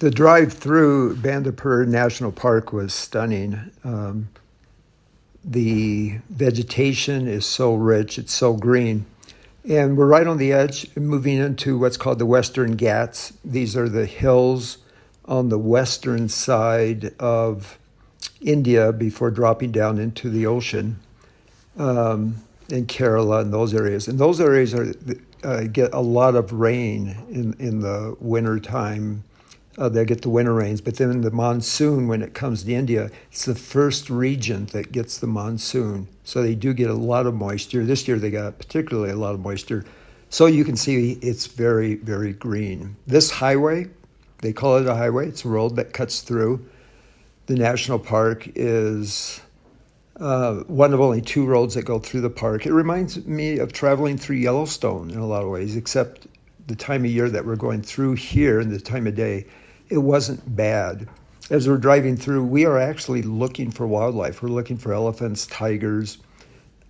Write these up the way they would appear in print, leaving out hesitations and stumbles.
The drive through Bandipur National Park was stunning. The vegetation is so rich, it's so green. And we're right on the edge, moving into what's called the Western Ghats. These are the hills on the western side of India before dropping down into the ocean, in Kerala and those areas. And those areas get a lot of rain in the winter time. They get the winter rains, but then in the monsoon, when it comes to India, it's the first region that gets the monsoon. So they do get a lot of moisture. This year they got particularly a lot of moisture. So you can see it's very, very green. This highway, they call it a highway. It's a road that cuts through. The national park is one of only two roads that go through the park. It reminds me of traveling through Yellowstone in a lot of ways, except the time of year that we're going through here and the time of day, it wasn't bad. As we're driving through, we are actually looking for wildlife. We're looking for elephants, tigers.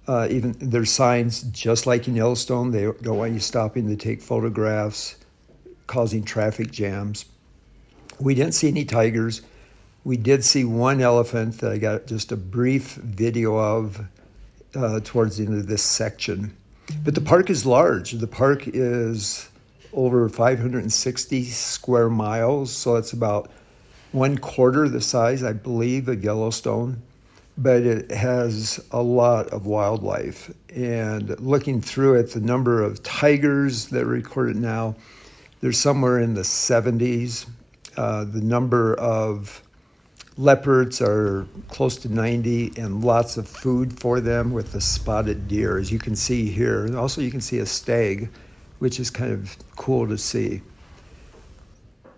Even there's signs, just like in Yellowstone, they don't want you stopping to take photographs, causing traffic jams. We didn't see any tigers. We did see one elephant that I got just a brief video of towards the end of this section. But the park is large. The park is over 560 square miles, so it's about 1/4 the size, I believe, of Yellowstone, but it has a lot of wildlife. And looking through it, the number of tigers that are recorded now, they're somewhere in the 70s. The number of leopards are close to 90, and lots of food for them with the spotted deer, as you can see here. And also you can see a stag, which is kind of cool to see.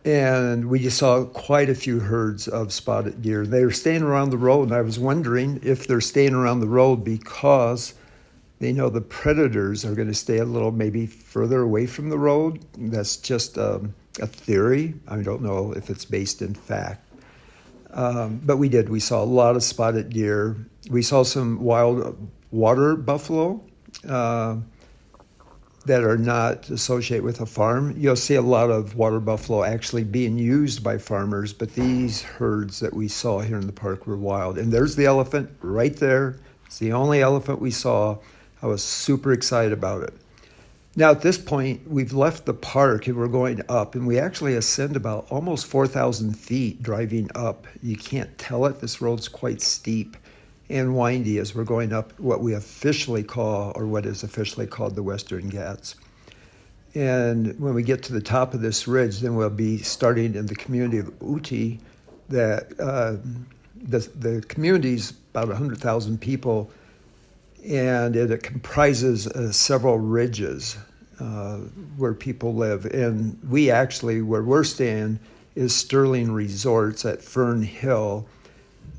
And we just saw quite a few herds of spotted deer. They were staying around the road, and I was wondering if they're staying around the road because they know the predators are going to stay a little maybe further away from the road. That's just a theory. I don't know if it's based in fact. But we did. We saw a lot of spotted deer. We saw some wild water buffalo that are not associated with a farm. You'll see a lot of water buffalo actually being used by farmers, but these herds that we saw here in the park were wild. And there's the elephant right there. It's the only elephant we saw. I was super excited about it. Now at this point, we've left the park and we're going up, and we actually ascend about almost 4,000 feet driving up. You can't tell it. This road's quite steep and windy as we're going up what we officially call, or what is officially called, the Western Ghats. And when we get to the top of this ridge, then we'll be starting in the community of Ooty. That the community's about 100,000 people, and it comprises several ridges where people live. And we actually, where we're staying, is Sterling Resorts at Fern Hill.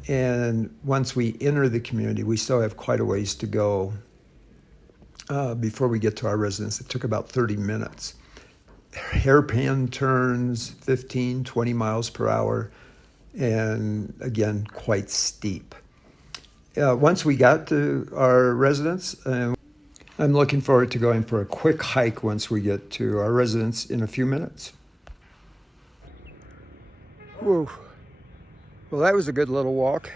And once we enter the community, we still have quite a ways to go before we get to our residence. It took about 30 minutes. Hairpin turns, 15, 20 miles per hour, and again, quite steep. Once we got to our residence, I'm looking forward to going for a quick hike once we get to our residence in a few minutes. Whoa. Well, that was a good little walk.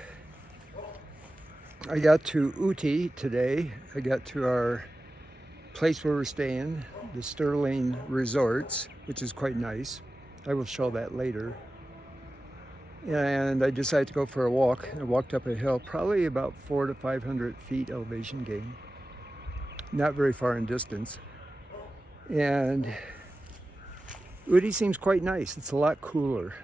I got to Ooty today. I got to our place where we're staying, the Sterling Resorts, which is quite nice. I will show that later. And I decided to go for a walk. I walked up a hill, probably about 400 to 500 feet elevation gain. Not very far in distance. And Ooty seems quite nice. It's a lot cooler.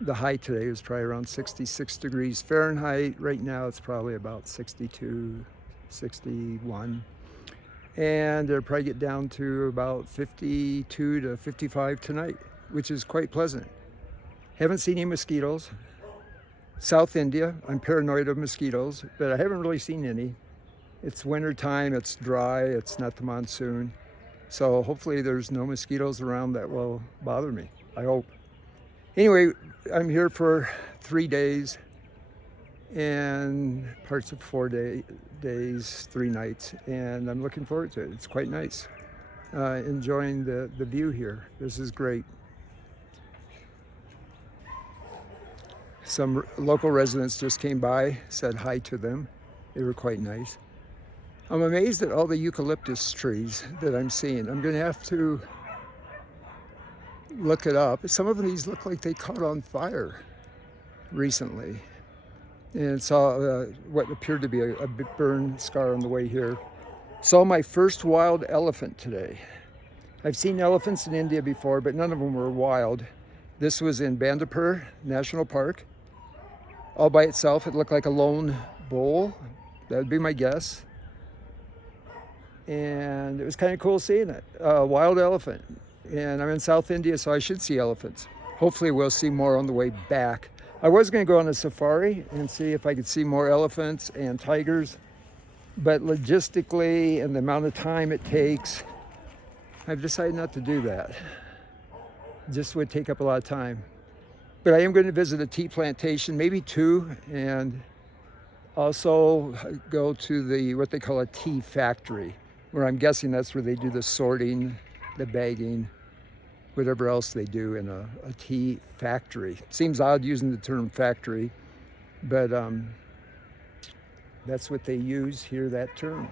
The high today was probably around 66 degrees Fahrenheit. Right now it's probably about 62, 61. And it'll probably get down to about 52 to 55 tonight, which is quite pleasant. Haven't seen any mosquitoes. South India, I'm paranoid of mosquitoes, but I haven't really seen any. It's winter time, it's dry, it's not the monsoon. So hopefully there's no mosquitoes around that will bother me. I hope. Anyway, I'm here for 3 days and parts of 4 days, 3 nights, and I'm looking forward to it. It's quite nice. Enjoying the view here. This is great. Some local residents just came by, said hi to them. They were quite nice. I'm amazed at all the eucalyptus trees that I'm seeing. I'm going to have to look it up. Some of these look like they caught on fire recently. And saw what appeared to be a burn scar on the way here. Saw my first wild elephant today. I've seen elephants in India before, but none of them were wild. This was in Bandipur National Park. All by itself, it looked like a lone bull. That would be my guess. And it was kind of cool seeing it. A wild elephant. And I'm in South India, so I should see elephants. Hopefully we'll see more on the way back. I was going to go on a safari and see if I could see more elephants and tigers, but logistically and the amount of time it takes, I've decided not to do that. It just would take up a lot of time. But I am going to visit a tea plantation, maybe 2, and also go to what they call a tea factory, where I'm guessing that's where they do the sorting, the bagging, whatever else they do in a tea factory. Seems odd using the term factory, but that's what they use here, that term.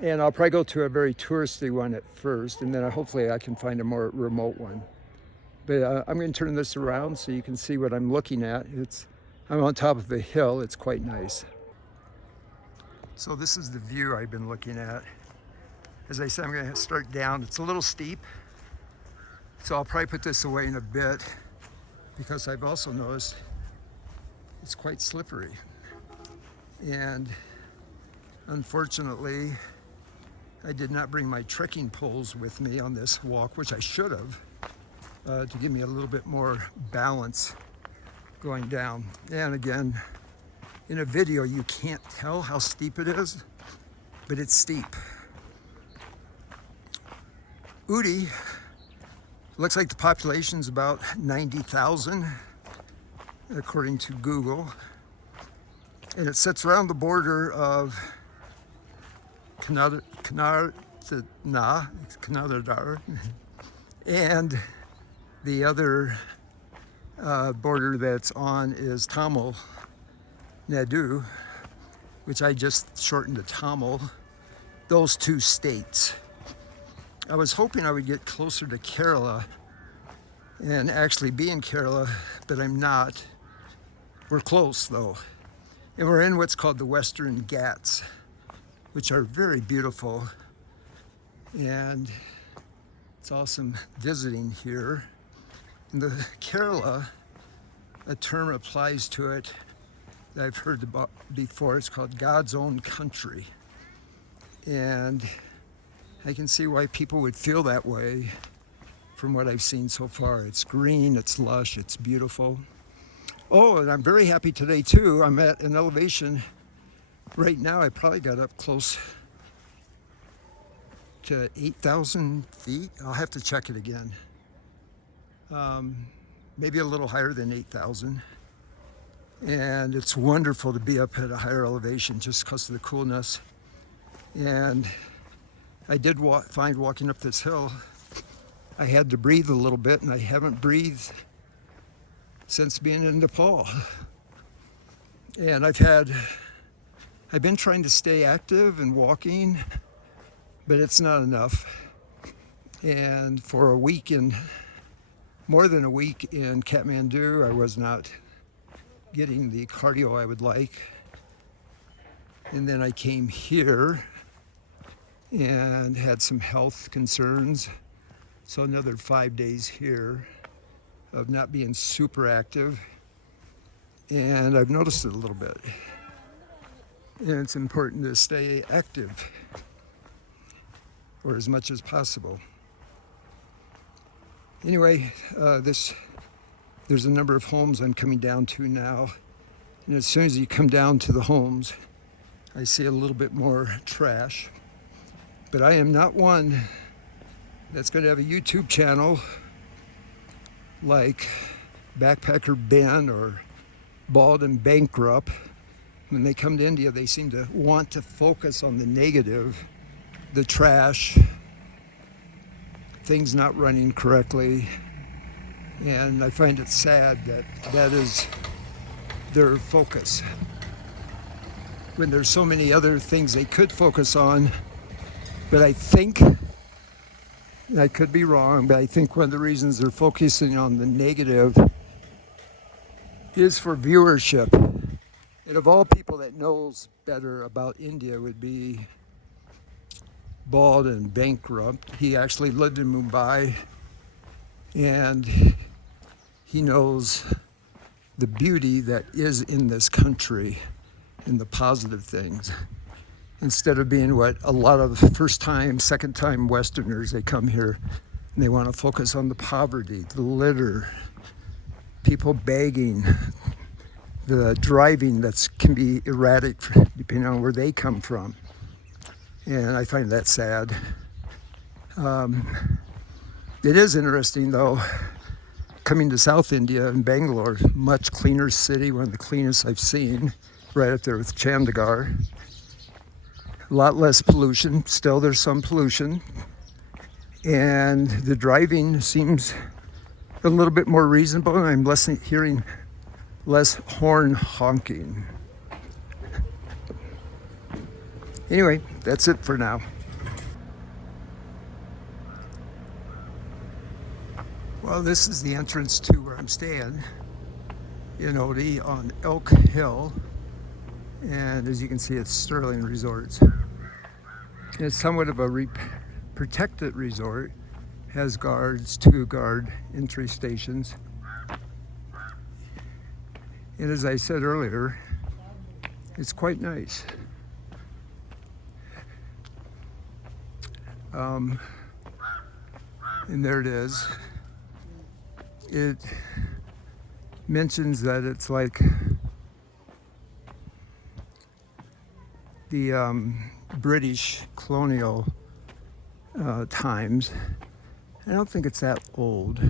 And I'll probably go to a very touristy one at first, and then hopefully I can find a more remote one. But I'm going to turn this around so you can see what I'm looking at. I'm on top of a hill. It's quite nice. So this is the view I've been looking at. As I said, I'm going to start down. It's a little steep, so I'll probably put this away in a bit, because I've also noticed it's quite slippery. And unfortunately, I did not bring my trekking poles with me on this walk, which I should have, to give me a little bit more balance going down. And again, in a video, you can't tell how steep it is, but it's steep. Ooty looks like the population's about 90,000, according to Google. And it sits around the border of Kannada, and the other border that's on is Tamil Nadu, which I just shortened to Tamil. Those 2 states. I was hoping I would get closer to Kerala and actually be in Kerala, but I'm not. We're close though. And we're in what's called the Western Ghats, which are very beautiful. And it's awesome visiting here. In the Kerala, a term applies to it that I've heard about before. It's called God's own country. And I can see why people would feel that way from what I've seen so far. It's green, it's lush, it's beautiful. Oh, and I'm very happy today too. I'm at an elevation right now. I probably got up close to 8,000 feet. I'll have to check it again. Maybe a little higher than 8,000. And it's wonderful to be up at a higher elevation just because of the coolness. And I did find walking up this hill, I had to breathe a little bit, and I haven't breathed since being in Nepal. And I've been trying to stay active and walking, but it's not enough. And for more than a week in Kathmandu, I was not getting the cardio I would like. And then I came here and had some health concerns. So another 5 days here of not being super active. And I've noticed it a little bit. And it's important to stay active, or as much as possible. Anyway, there's a number of homes I'm coming down to now. And as soon as you come down to the homes, I see a little bit more trash. But I am not one that's going to have a YouTube channel like Backpacker Ben or Bald and Bankrupt. When they come to India, they seem to want to focus on the negative, the trash, things not running correctly. And I find it sad that that is their focus, when there's so many other things they could focus on. But I think, I could be wrong, but I think one of the reasons they're focusing on the negative is for viewership. And of all people that knows better about India would be Bald and Bankrupt. He actually lived in Mumbai, and he knows the beauty that is in this country and the positive things. Instead of being what a lot of first-time, second-time Westerners, they come here and they want to focus on the poverty, the litter, people begging, the driving that can be erratic depending on where they come from. And I find that sad. It is interesting though, coming to South India and Bangalore, much cleaner city, one of the cleanest I've seen, right up there with Chandigarh. A lot less pollution, still there's some pollution. And the driving seems a little bit more reasonable, and I'm hearing less horn honking. Anyway, that's it for now. Well, this is the entrance to where I'm staying in Ooty on Elk Hill. And as you can see, it's Sterling Resorts. It's somewhat of a protected resort. Has guards, 2 guard entry stations. And as I said earlier, it's quite nice. And there it is. It mentions that it's like the British colonial times. I don't think it's that old,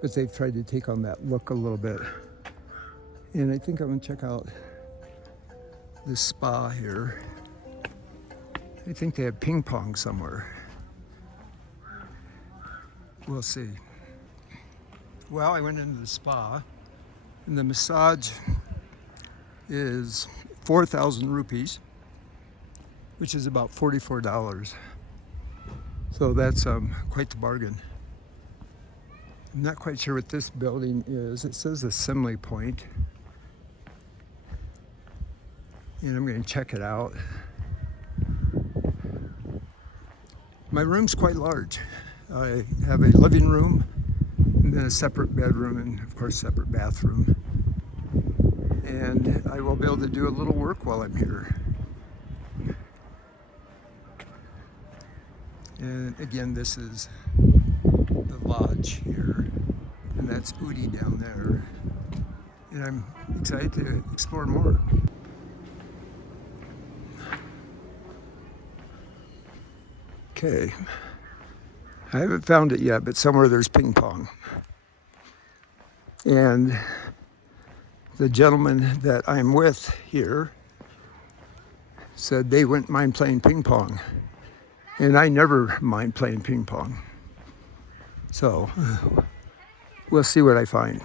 but they've tried to take on that look a little bit. And I think I'm gonna check out the spa here. I think they have ping pong somewhere. We'll see. Well, I went into the spa, and the massage is 4,000 rupees, which is about $44. So that's quite the bargain. I'm not quite sure what this building is. It says Assembly Point. And I'm going to check it out. My room's quite large. I have a living room, and then a separate bedroom, and of course separate bathroom. And I will be able to do a little work while I'm here. And again, this is the lodge here, and that's Ooty down there. And I'm excited to explore more. Okay, I haven't found it yet, but somewhere there's ping pong. And the gentleman that I'm with here said they wouldn't mind playing ping pong. And I never mind playing ping pong. So we'll see what I find.